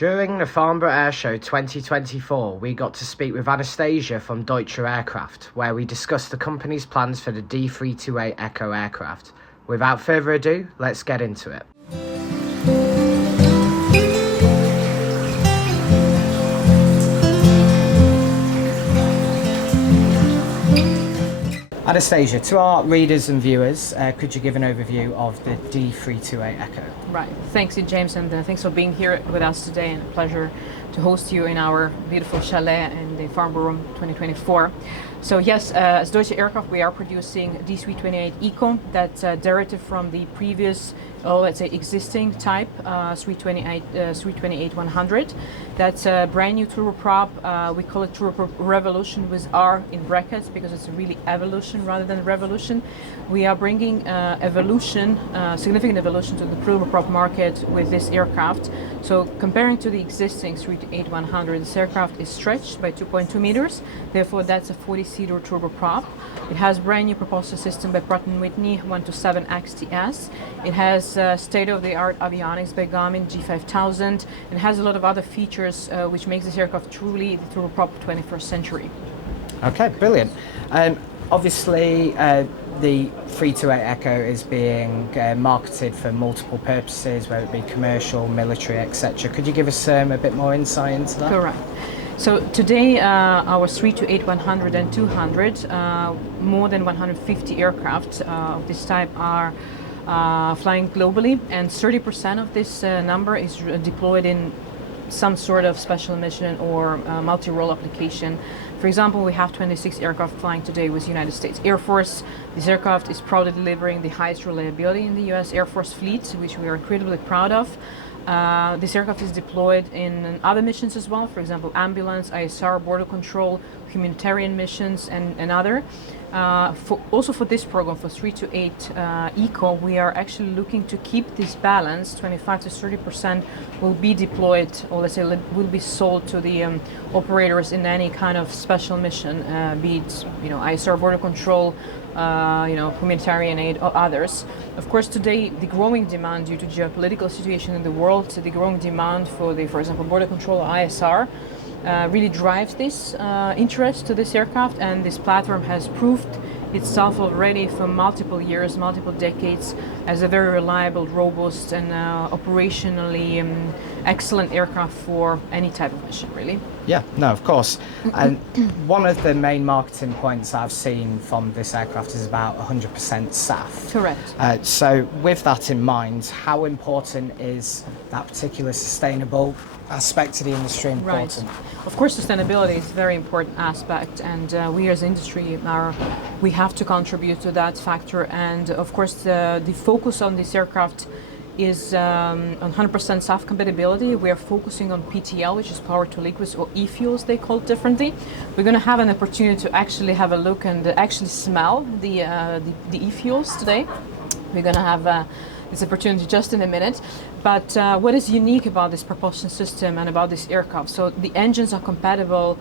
During the Farnborough Air Show 2024, we got to speak with Anastasija from Deutsche Aircraft, where we discussed the company's plans for the D328eco aircraft. Without further ado, let's get into it. Anastasija, to our readers and viewers, could you give an overview of the D328eco? Right. Thanks, James, and thanks for being here with us today, and a pleasure to host you in our beautiful chalet in the Farnborough 2024. So yes, as Deutsche Aircraft, we are producing D328eco, that's derivative from the previous, let's say, existing type 328-100. That's a brand new turboprop. We call it turboprop revolution with R in brackets because it's really evolution rather than revolution. We are bringing significant evolution to the turboprop market with this aircraft. So comparing to the existing 328-100, this aircraft is stretched by 2.2 meters. Therefore, that's a 40-seater turboprop. It has brand new propulsion system by Pratt & Whitney 127 XTS. It has state-of-the-art avionics by Garmin G5000. It has a lot of other features which makes this aircraft truly the turboprop 21st century. Okay, brilliant. Obviously, the 328eco is being marketed for multiple purposes, whether it be commercial, military, etc. Could you give us a bit more insight into that? Correct. So today, our 328-100 and 200, more than 150 aircraft of this type are flying globally, and 30% of this number is deployed in some sort of special mission or multi-role application. For example, we have 26 aircraft flying today with United States Air Force. This aircraft is proudly delivering the highest reliability in the U.S. Air Force fleet, which we are incredibly proud of. This aircraft is deployed in other missions as well, for example, ambulance, ISR, border control, humanitarian missions, and other. Also for this program, for 328eco, we are actually looking to keep this balance. 25 to 30% will be deployed, or let's say will be sold to the operators in any kind of special mission, be it ISR, border control, humanitarian aid, or others. Of course, today the growing demand due to geopolitical situation in the world, the growing demand for example, border control or ISR, really drives this interest to this aircraft, and this platform has proved itself already for multiple years, multiple decades, as a very reliable, robust, and operationally excellent aircraft for any type of mission, really. Yeah, no, of course. And one of the main marketing points I've seen from this aircraft is about 100% SAF. Correct. So with that in mind, how important is that particular sustainable aspect to the industry important? Right. Of course, sustainability is a very important aspect, and we as industry we have to contribute to that factor. And of course, the focus on this aircraft is on 100% SAF compatibility. We are focusing on PTL, which is power to liquids, or e-fuels they call it differently. We're going to have an opportunity to actually have a look and actually smell the e-fuels today. We're going to have this opportunity just in a minute. But what is unique about this propulsion system and about this aircraft? So the engines are compatible,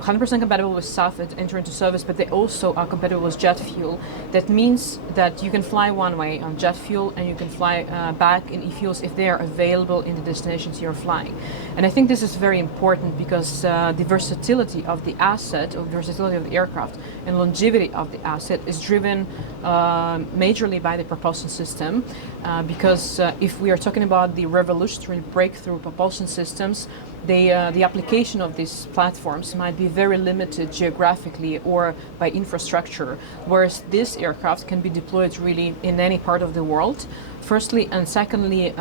100% compatible with SAF that enter into service, but they also are compatible with jet fuel. That means that you can fly one way on jet fuel, and you can fly back in e-fuels if they are available in the destinations you're flying. And I think this is very important because the versatility of the asset, or the versatility of the aircraft, and longevity of the asset is driven majorly by the propulsion system. Because if we are talking about the revolutionary breakthrough propulsion systems, the application of these platforms might be very limited geographically or by infrastructure, whereas this aircraft can be deployed really in any part of the world. Firstly, and secondly,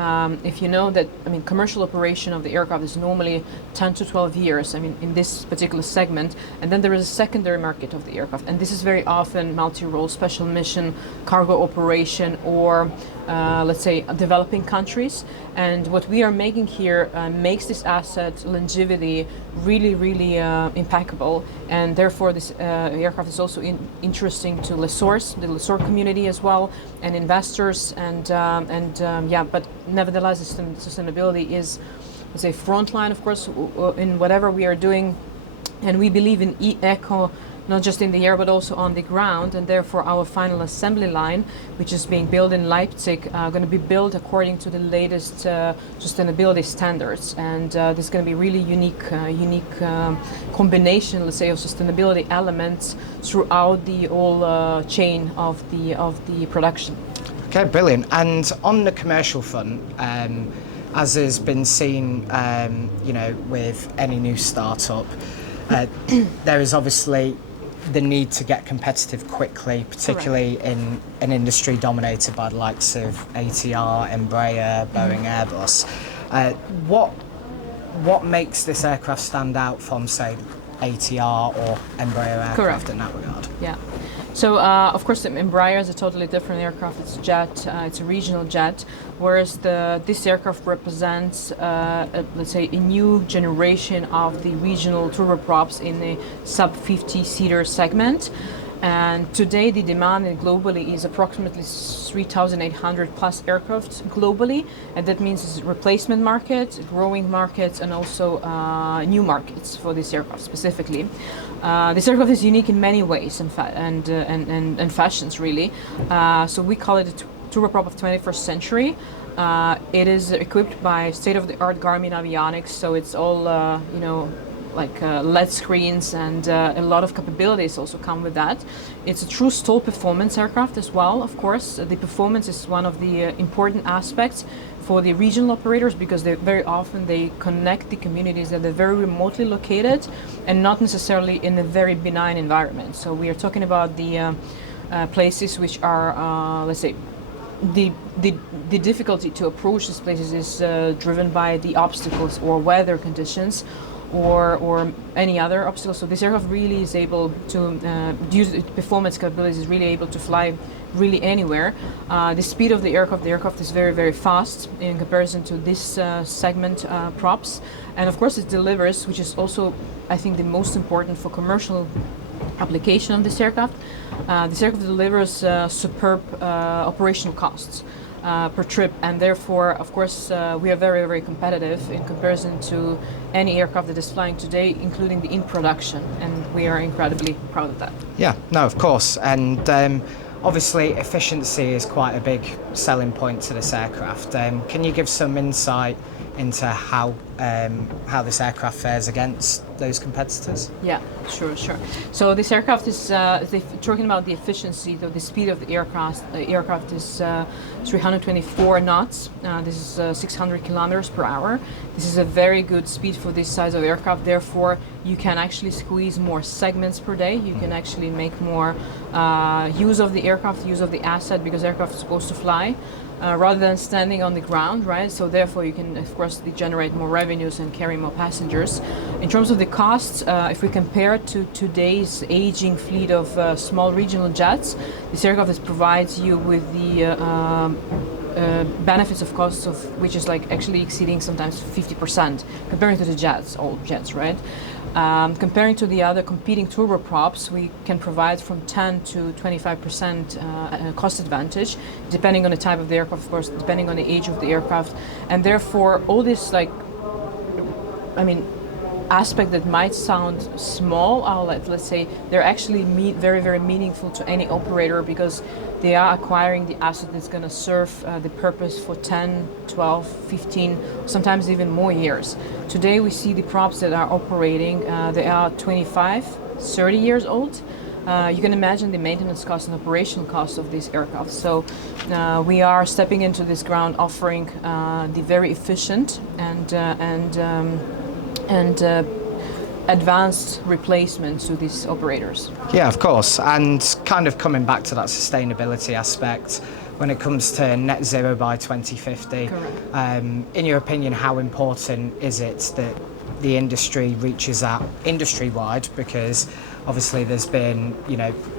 if you know that, commercial operation of the aircraft is normally 10 to 12 years, in this particular segment, and then there is a secondary market of the aircraft, and this is very often multi-role, special mission, cargo operation, or let's say developing countries. And what we are making here makes this asset longevity really, really impeccable, and therefore this aircraft is also interesting to lessors, the lessor community as well, and investors, but nevertheless, sustainability is a front line, of course, in whatever we are doing, and we believe in eco not just in the air but also on the ground, and therefore our final assembly line, which is being built in Leipzig, going to be built according to the latest sustainability standards, and this is going to be really unique combination, let's say, of sustainability elements throughout the whole chain of the production. Okay, brilliant. And on the commercial front, as has been seen, with any new startup, there is obviously the need to get competitive quickly, particularly in an industry dominated by the likes of ATR, Embraer, Boeing, Airbus. What makes this aircraft stand out from, say, ATR or Embraer aircraft in that regard? Yeah. So, of course, the Embraer is a totally different aircraft. It's a jet, it's a regional jet, whereas this aircraft represents, let's say, a new generation of the regional turboprops in the sub-50-seater segment. And today the demand globally is approximately 3,800 plus aircraft globally, and that means it's a replacement market, growing markets, and also new markets for this aircraft specifically. This aircraft is unique in many ways and fashions, really. So we call it a turboprop of 21st century. It is equipped by state-of-the-art Garmin avionics, so it's all like LED screens, and a lot of capabilities also come with that. It's a true stall performance aircraft as well, of course. The performance is one of the important aspects for the regional operators, because very often they connect the communities that are very remotely located and not necessarily in a very benign environment. So we are talking about the places which are, let's say, the difficulty to approach these places is driven by the obstacles or weather conditions, or any other obstacles. So this aircraft really is able to use its performance capabilities, is really able to fly really anywhere. The speed of the aircraft is very, very fast in comparison to this segment props. And of course it delivers, which is also, I think, the most important for commercial application of this aircraft. This aircraft delivers superb operational costs per trip, and therefore, of course, we are very, very competitive in comparison to any aircraft that is flying today, including the in production, and we are incredibly proud of that. Yeah, no, of course, and obviously efficiency is quite a big selling point to this aircraft. Can you give some insight into how this aircraft fares against those competitors? Yeah, sure. So this aircraft is, talking about the efficiency, the speed of the aircraft. The aircraft is 324 knots. This is 600 kilometers per hour. This is a very good speed for this size of aircraft. Therefore, you can actually squeeze more segments per day. You can actually make more use of the aircraft, use of the asset, because aircraft is supposed to fly. Rather than standing on the ground, right? So therefore you can, of course, generate more revenues and carry more passengers. In terms of the costs, if we compare it to today's aging fleet of small regional jets, this aircraft provides you with the benefits of costs of which is like actually exceeding sometimes 50% comparing to the jets, old jets, right? Comparing to the other competing turboprops, we can provide from 10 to 25% cost advantage, depending on the type of the aircraft, of course, depending on the age of the aircraft, and therefore all this, aspect that might sound small, let's say, they're actually very, very meaningful to any operator, because they are acquiring the asset that's going to serve the purpose for 10, 12, 15, sometimes even more years. Today we see the props that are operating, they are 25, 30 years old. You can imagine the maintenance cost and operational cost of these aircraft. So we are stepping into this ground offering the very efficient and advanced replacements to these operators. Yeah, of course, and kind of coming back to that sustainability aspect, when it comes to net zero by 2050, in your opinion, how important is it that the industry reaches that industry-wide? Because obviously there's been,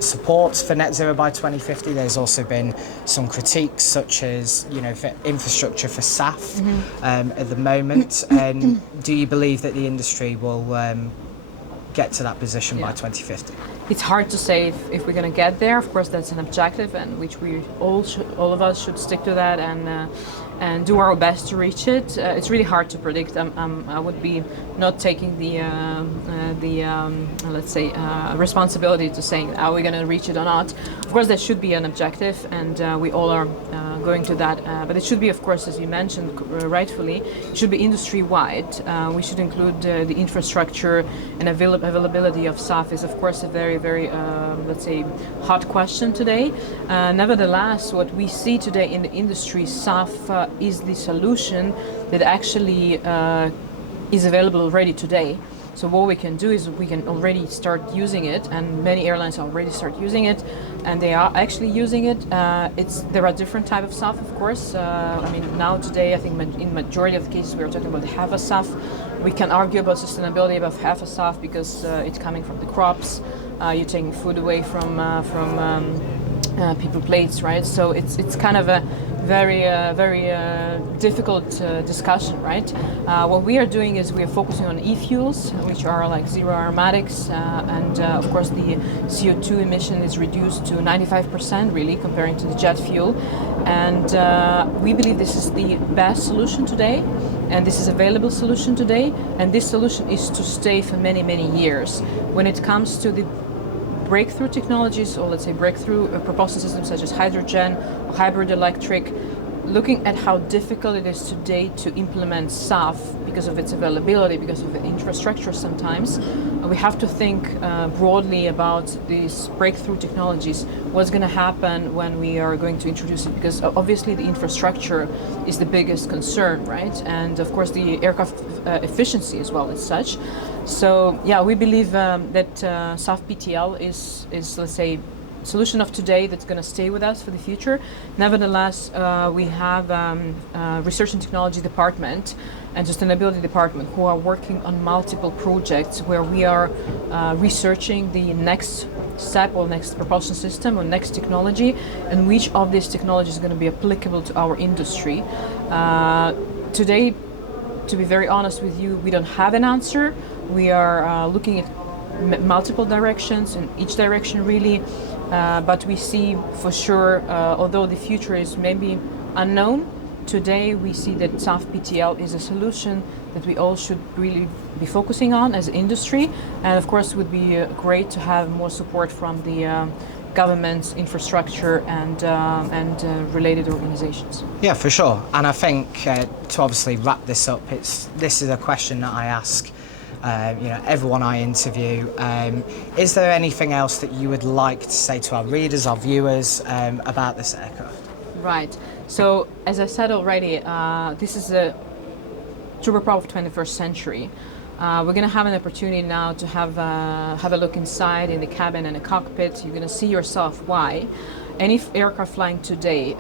support for net zero by 2050. There's also been some critiques, such as, for infrastructure for SAF at the moment. And do you believe that the industry will get to that position by 2050? It's hard to say if we're going to get there. Of course, that's an objective, and which we all of us should stick to that and do our best to reach it. It's really hard to predict. I would be not taking the let's say responsibility to saying are we going to reach it or not. Of course, there should be an objective, and we all are going to that. But it should be, of course, as you mentioned rightfully, it should be industry-wide. We should include the infrastructure and availability of SAF is, of course, a very, very let's say hot question today. Nevertheless, what we see today in the industry, SAF is the solution that actually is available already today. So what we can do is we can already start using it, and many airlines already start using it, and they are actually using it. There are different types of SAF, of course. I mean, now today, I think in majority of the cases we are talking about half a SAF. We can argue about sustainability of half a SAF because it's coming from the crops. You're taking food away from people plates, right? So it's kind of a very difficult discussion, right? What we are doing is we are focusing on e-fuels, which are like zero aromatics, and of course the CO2 emission is reduced to 95% really comparing to the jet fuel, and we believe this is the best solution today, and this is available solution today, and this solution is to stay for many years. When it comes to the breakthrough technologies, or let's say breakthrough propulsion systems such as hydrogen or hybrid electric, looking at how difficult it is today to implement SAF because of its availability, because of the infrastructure sometimes, we have to think broadly about these breakthrough technologies. What's going to happen when we are going to introduce it? Because obviously the infrastructure is the biggest concern, right? And of course the aircraft efficiency as well as such. So yeah, we believe that SAF PTL is let's say solution of today that's going to stay with us for the future. Nevertheless, we have research and technology department and sustainability department who are working on multiple projects where we are researching the next step or next propulsion system or next technology, and which of these technologies is going to be applicable to our industry. Today, to be very honest with you, we don't have an answer. We are looking at multiple directions, in each direction really, but we see for sure, although the future is maybe unknown, today we see that SAF PTL is a solution that we all should really be focusing on as an industry, and of course it would be great to have more support from the governments, infrastructure, and related organizations. Yeah, for sure. And I think to obviously wrap this up, this is a question that I ask everyone I interview. Is there anything else that you would like to say to our readers, our viewers, about this aircraft? Right. So as I said already, this is a turboprop of 21st century. We're going to have an opportunity now to have a look inside in the cabin and the cockpit. You're going to see yourself why. Any aircraft flying today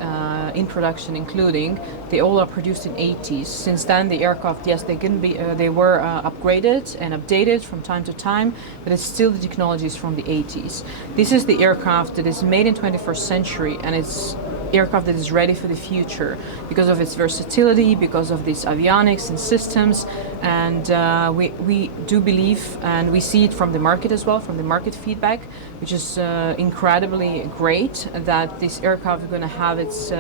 in production, including, they all are produced in 80s. Since then, the aircraft, yes, they were upgraded and updated from time to time, but it's still the technologies from the 80s. This is the aircraft that is made in 21st century, and it's aircraft that is ready for the future because of its versatility, because of these avionics and systems, and we do believe, and we see it from the market as well, from the market feedback, which is incredibly great, that this aircraft is going to have its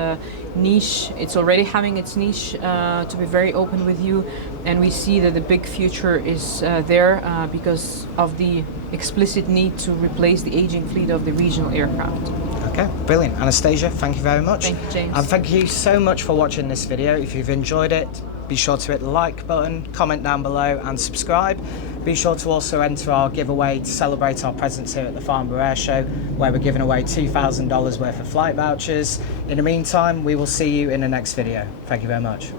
niche. It's already having its niche, to be very open with you, and we see that the big future is there because of the explicit need to replace the aging fleet of the regional aircraft. Okay, brilliant. Anastasija, thank you very much. Thank you, James. And thank you so much for watching this video. If you've enjoyed it, be sure to hit the like button, comment down below and subscribe. Be sure to also enter our giveaway to celebrate our presence here at the Farnborough Air Show, where we're giving away $2,000 worth of flight vouchers. In the meantime, we will see you in the next video. Thank you very much.